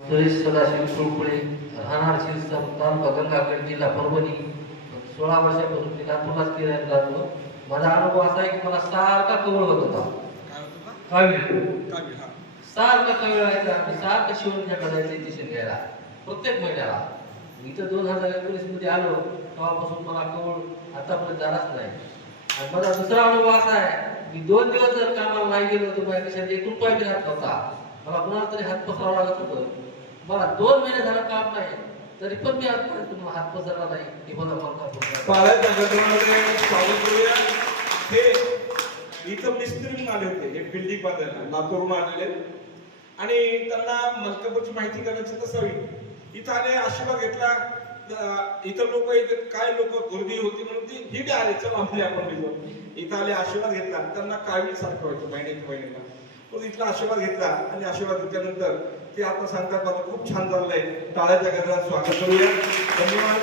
सुरेश सदाशिव कुळकुळे राहणार शिरसा तालुका गंगाखेड जिल्हा परभणी 16 वर्षापासून मी लातूरलाच फिरायला लागलो. माझा अनुभव असा आहे की मला सारखा कवळ होत होता. सारखा कवळ व्हायचा. मी सारखं शिवणच्याकडे जायचं इथे घ्यायला प्रत्येक महिन्याला. इथं 2019 मध्ये आलो तेव्हापासून मला कवळ आतापर्यंत झालाच नाही. आणि माझा दुसरा अनुभव असा आहे मी 2 दिवस जर कामाला नाही गेलो तर माझ्या खिशात 1 रुपया बी राहत नव्हता. मला कुणाला तरी हात पसरावा लागत होतं. मला 2 महिने झालं काम नाही तरी पण मी आजपर्यंत तुम्हाला हात पसरला नाही. हे मला पाळायच्या गटामध्ये स्वागत करूया. हे इथं मिस्त्री आले होते हे बिल्डिंग बांधायला लातूरून आलेले आणि त्यांना मलकापूरची माहिती करायची तसावी. इथं आले आशीर्वाद घेतला. इतर लोक इथे काय लोक गर्दी होती म्हणून ती ही बी आले चला आपले आपण इथं आले आशीर्वाद घेतला. त्यांना काळजी सारखं व्हायचं महिन्याला पण इथला आशीर्वाद घेतला आणि आशीर्वाद घेतल्यानंतर ते आता सांगतात मला खूप छान झालंय. टाळ्याच्या गजरात स्वागत करूया. धन्यवाद.